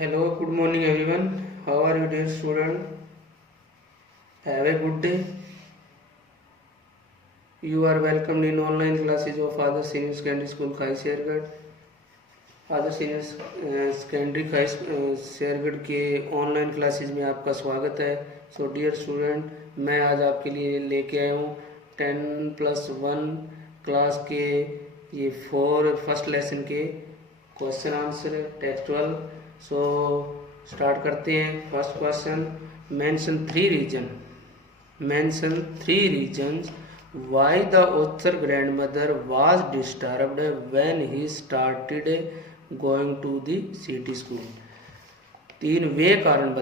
Hello, good morning everyone. How are you dear student? Have a good day. You are welcomed in online classes of Father Senior Secondary School Khaisargarh. Father Senior Secondary Khaisargarh के online classes में आपका स्वागत है. सो dear student, मैं आज आपके लिए लेके आया हूँ 10+1 क्लास के ये 4 फर्स्ट लेसन के question answer textual. So start करते हैं. First question, mention three reasons why the author grandmother was disturbed when he started going to the city school. तीन कारण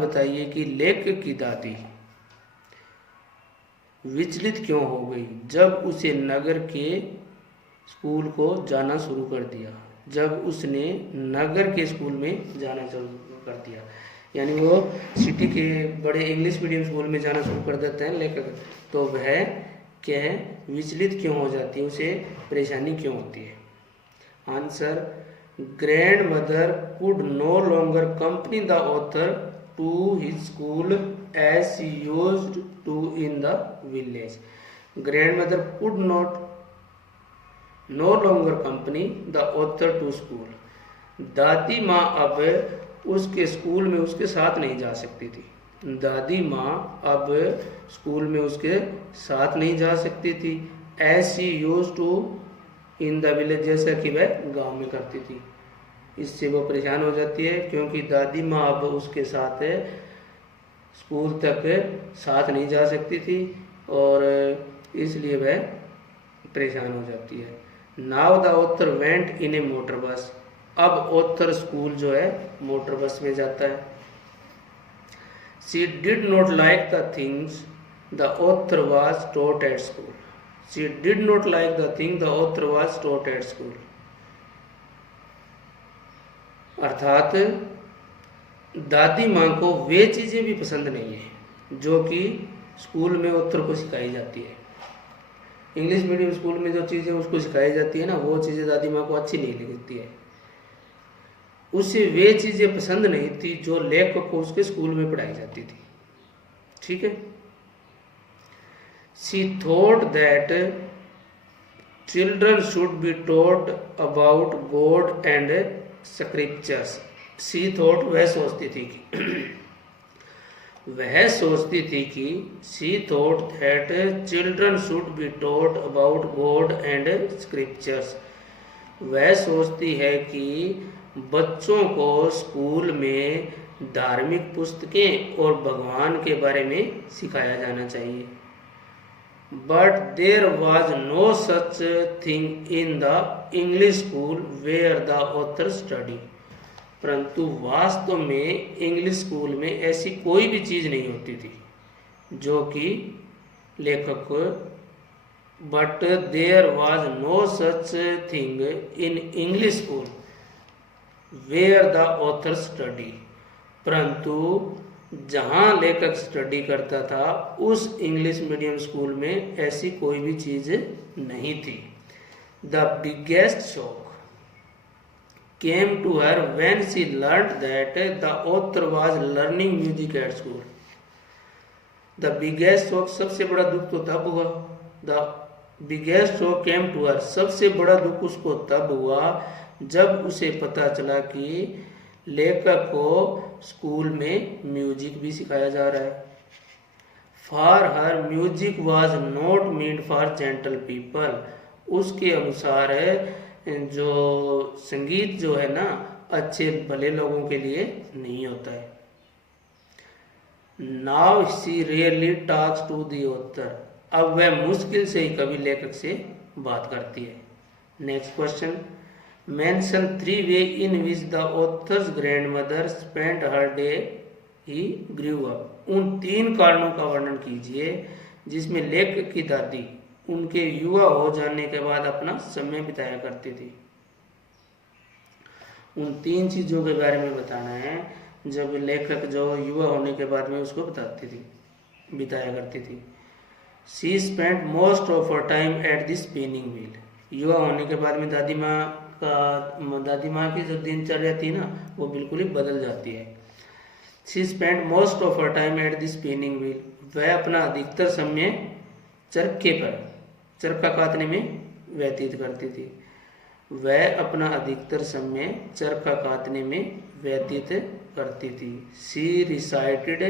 बताइए कि लेखक की दादी विचलित क्यों हो गई जब उसे नगर के स्कूल को जाना शुरू कर दिया. जब उसने नगर के स्कूल में जाना शुरू कर दिया, यानी वो सिटी के बड़े इंग्लिश मीडियम स्कूल में जाना शुरू कर देते हैं लेखक, तो वह क्या है, विचलित क्यों हो जाती है, उसे परेशानी क्यों होती है. Answer, grandmother could no longer company the author to his school as she used to in the village. Grandmother could not no longer company the author to school. दादी माँ अब उसके स्कूल में उसके साथ नहीं जा सकती थी. दादी माँ अब स्कूल में उसके साथ नहीं जा सकती थी. As she use to in the village, जैसा कि वह गांव में करती थी. इससे वो परेशान हो जाती है क्योंकि दादी माँ अब उसके साथ स्कूल तक साथ नहीं जा सकती थी और इसलिए वह परेशान हो जाती है. Now the author went in A motor बस. अब ऑथर स्कूल जो है मोटर बस में जाता है. She did not like the things the author was taught at school. She did not like the thing the author was taught at school. अर्थात दादी माँ को वे चीज़ें भी पसंद नहीं है जो कि स्कूल में ऑथर को सिखाई जाती है. इंग्लिश मीडियम स्कूल में जो चीज़ें उसको सिखाई जाती है ना, वो चीज़ें दादी माँ को अच्छी नहीं लगती है. उसे वे चीज़ें पसंद नहीं थी जो लेखक को उसके स्कूल में पढ़ाई जाती थी. ठीक है. She thought that children should be taught about God and scriptures. She thought, वह सोचती थी कि she thought that children should be taught about God and scriptures. वह सोचती है कि बच्चों को स्कूल में धार्मिक पुस्तकें और भगवान के बारे में सिखाया जाना चाहिए. But there was no such thing in the English school where the author study. परंतु वास्तव में इंग्लिश स्कूल में ऐसी कोई भी चीज़ नहीं होती थी जो कि लेखक को. But there was no such thing in English school where the author study. परंतु जहाँ लेखक स्टडी करता था उस इंग्लिश मीडियम स्कूल में ऐसी कोई भी चीज़ नहीं थी. The biggest shock came to her when she learnt that the author was learning music at school. The biggest shock, सबसे बड़ा दुख तो तब हुआ. The biggest shock came to her, सबसे बड़ा दुख उसको तब हुआ जब उसे पता चला कि लेखक को स्कूल में म्यूजिक भी सिखाया जा रहा है. For her music was not meant for gentle people. उसके अनुसार जो संगीत जो है ना, अच्छे भले लोगों के लिए नहीं होता है. Now she really talks to the author. अब वह मुश्किल से ही कभी लेखक से बात करती है. Next question, mention 3 way in which the author's grandmother spent her day he grew up. उन 3 कारणों का वर्णन कीजिए जिसमें लेखक की दादी उनके युवा हो जाने के बाद अपना समय बिताया करती थी. उन 3 चीज़ों के बारे में बताना है जब लेखक जो युवा होने के बाद में उसको बिताया करती थी. She spent most of her time at the spinning wheel. युवा होने के बाद में दादी माँ का दादी माँ की जो दिनचर्या थी ना वो बिल्कुल ही बदल जाती है। She spend most of her time at the spinning wheel, वह अपना अधिकतर समय चरखे पर चरखा कातने में व्यतीत करती थी। वह अपना अधिकतर समय चरखा कातने में व्यतीत करती थी। शी रिसाइटेड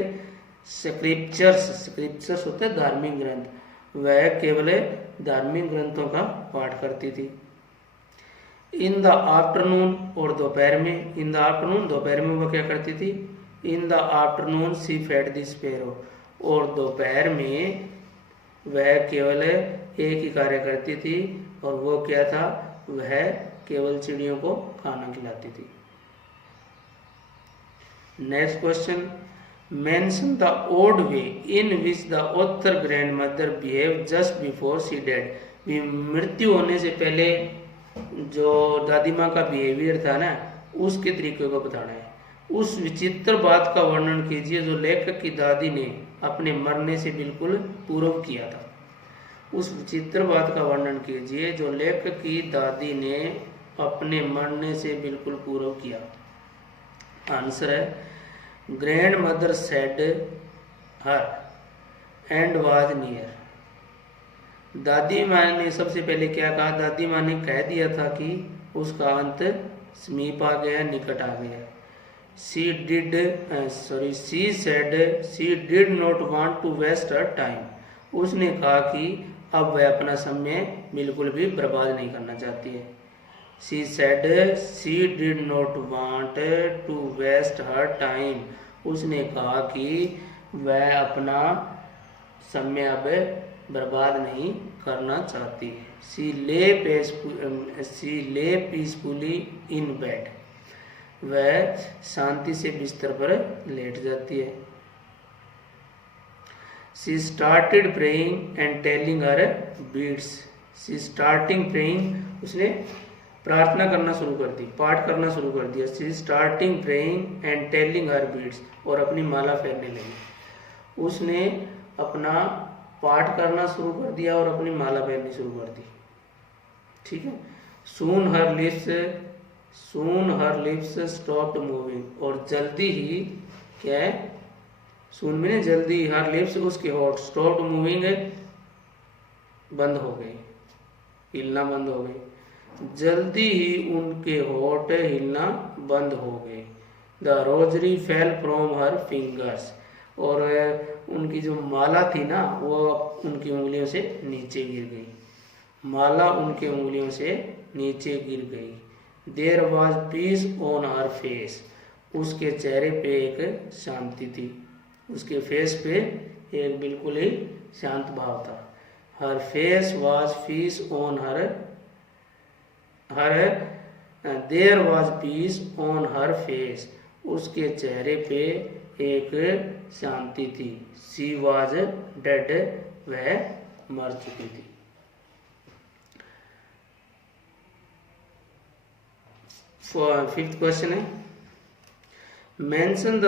स्क्रिप्चर्स, स्क्रिप्चर्स होते हैं धार्मिक ग्रंथ, वह केवल धार्मिक ग्रंथों का पाठ करती थी। इन द आफ्टरनून, और दोपहर में, इन द आफ्टरनून दोपहर में वह क्या करती थी? In the afternoon she fed the sparrow, और दोपहर में वह केवल एक ही कार्य करती थी, और वो क्या था? वह केवल चिड़ियों को खाना खिलाती थी। Next question, mention the odd way in which the author grandmother behave just before she dead. मृत्यु होने से पहले जो दादी माँ का बिहेवियर था ना, उसके तरीके को बताना है। उस विचित्र बात का वर्णन कीजिए जो लेखक की दादी ने अपने मरने से बिल्कुल पूर्व किया था। उस विचित्र बात का वर्णन कीजिए जो लेखक की दादी ने अपने मरने से बिल्कुल पूर्व किया। आंसर है, grand mother said her and was near. दादी माँ ने सबसे पहले क्या कहा? दादी माँ ने कह दिया था कि उसका अंत समीप आ गया, निकट आ गया। She said she did not want to waste her time. उसने कहा कि अब वह अपना समय बिल्कुल भी बर्बाद नहीं करना चाहती है। She said she did not want to waste her time। उसने कहा कि वह अपना समय अब बर्बाद नहीं करना चाहती है। She lay peacefully in bed। वह शांति से बिस्तर पर लेट जाती है। She started praying and telling her beads। She starting praying, उसने प्रार्थना करना शुरू कर दी, पाठ करना शुरू कर दिया। She starting praying and telling her beads, और अपनी माला फेरने लगी। उसने अपना पाठ करना शुरू कर दिया और अपनी माला फेरनी शुरू कर दी। ठीक है। Soon her lips stopped moving, और जल्दी ही क्या है? सुन में जल्दी, हर लिप्स उसके होठ स्टॉप्ड मूविंग, बंद हो गए, हिलना बंद हो गए। जल्दी ही उनके होठ हिलना बंद हो गए। The rosary fell from her fingers, और उनकी जो माला थी ना वो उनकी उंगलियों से नीचे गिर गई। माला उनकी उंगलियों से नीचे गिर गई। There was peace on her face, उसके चेहरे पे एक शांति थी, उसके फेस पे एक बिल्कुल ही शांत भाव था। Her face was peace on there was peace on her face, उसके चेहरे पे एक शांति थी। शी वॉज डेड, वह मर चुकी थी। फिफ्थ क्वेश्चन है, mention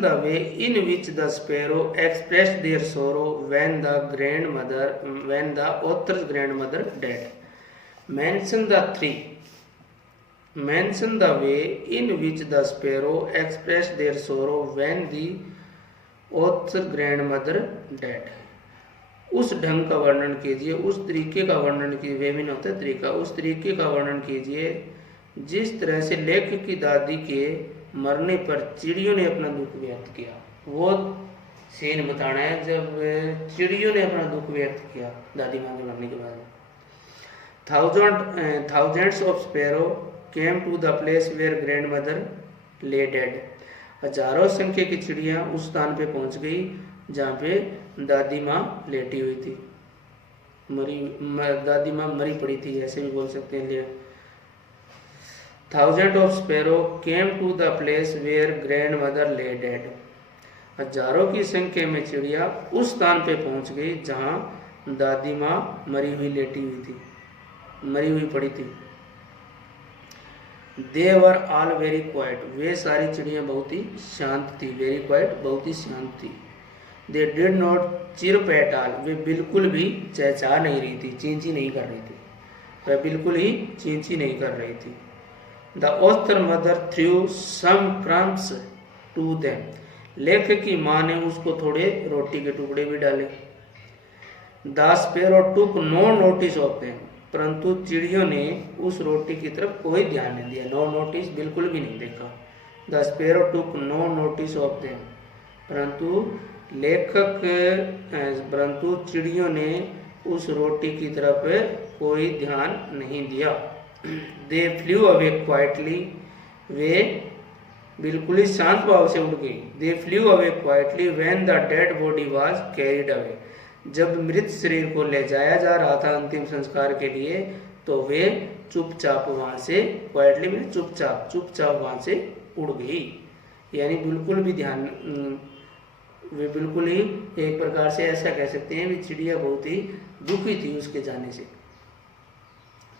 the way in which the sparrow expressed their sorrow when the author's grandmother died। Mention the way in which the sparrow expressed their sorrow when the author's grandmother died। उस ढंग का वर्णन कीजिए, उस तरीके का वर्णन कीजिए, वे में होता है तरीका, उस तरीके का वर्णन कीजिए जिस तरह से लेखक की दादी के मरने पर चिड़ियों ने अपना दुख व्यक्त किया। वो सीन बताना है जब चिड़ियों ने अपना दुख व्यक्त किया दादी माँ के मरने के बाद। Thousands of sparrow came to the place where grandmother lay dead। हजारों संख्या की चिड़ियाँ उस स्थान पे पहुंच गई जहाँ पे दादी माँ लेटी हुई थी, दादी माँ मरी पड़ी थी, ऐसे भी बोल सकते हैं। Thousands of sparrow came to the place where grandmother lay dead। हजारों की संख्या में चिड़िया उस स्थान पे पहुंच गई जहां दादी माँ मरी हुई लेटी हुई थी, मरी हुई पड़ी थी। They were all very quiet। वे सारी चिड़िया बहुत ही शांत थी। very quiet, बहुत ही शांत थी। They did not chirp at all। वे बिल्कुल भी चहचहा नहीं रही थी, चींची नहीं कर रही थी। वह बिल्कुल ही चींची नहीं कर रही थी। द ऑस्टर mother threw some crumbs to them, लेखक की माँ ने उसको थोड़े रोटी के टुकड़े भी डाले। The sparrow took no notice of them, परंतु चिड़ियों ने उस रोटी की तरफ कोई ध्यान नहीं दिया। नो नोटिस, बिल्कुल भी नहीं देखा। The sparrow took no notice of them, परंतु चिड़ियों ने उस रोटी की तरफ कोई ध्यान नहीं दिया। दे फ्लू अवे क्वाइटली, वे बिल्कुल ही शांत भाव से उड़ गई। दे flew away quietly when the dead body was carried away, जब मृत शरीर को ले जाया जा रहा था अंतिम संस्कार के लिए, तो वे चुपचाप वहां से, क्वाइटली में चुपचाप वहां से उड़ गई। यानी बिल्कुल भी ध्यान, वे बिल्कुल ही एक प्रकार से ऐसा कह सकते हैं कि चिड़िया बहुत ही दुखी थी उसके जाने से।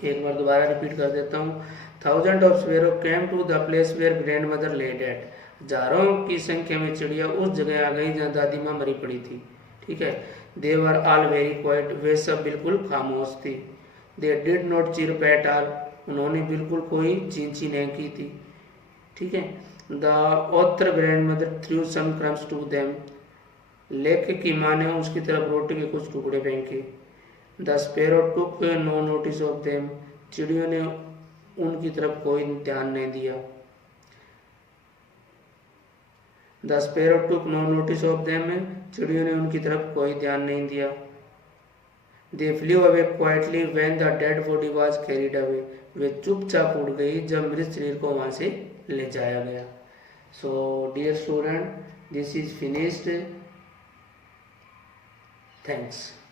एक बार दोबारा रिपीट कर देता हूँ। Thousand of sparrow came to the place where grandmother lay dead, हजारों की संख्या में चिड़िया उस जगह आ गई जहाँ दादी माँ मरी पड़ी थी। ठीक है। They were all very quiet, वे सब बिल्कुल खामोश थी। They did not chirp at all, उन्होंने बिल्कुल कोई चींची नहीं की थी। ठीक है। The author grandmother threw some crumbs to them, लेखक की माँ ने उसकी तरफ रोटी के कुछ टुकड़े फेंके। The sparrow took no notice of them, चिड़ियों ने उनकी तरफ कोई ध्यान नहीं दिया। The sparrow took no notice of them, चिड़ियों ने उनकी तरफ कोई ध्यान नहीं दिया। They flew away quietly when the dead body was carried away, वे चुपचाप उड़ गई जब मृत शरीर को वहां से ले जाया गया। So dear student, this is finished. Thanks.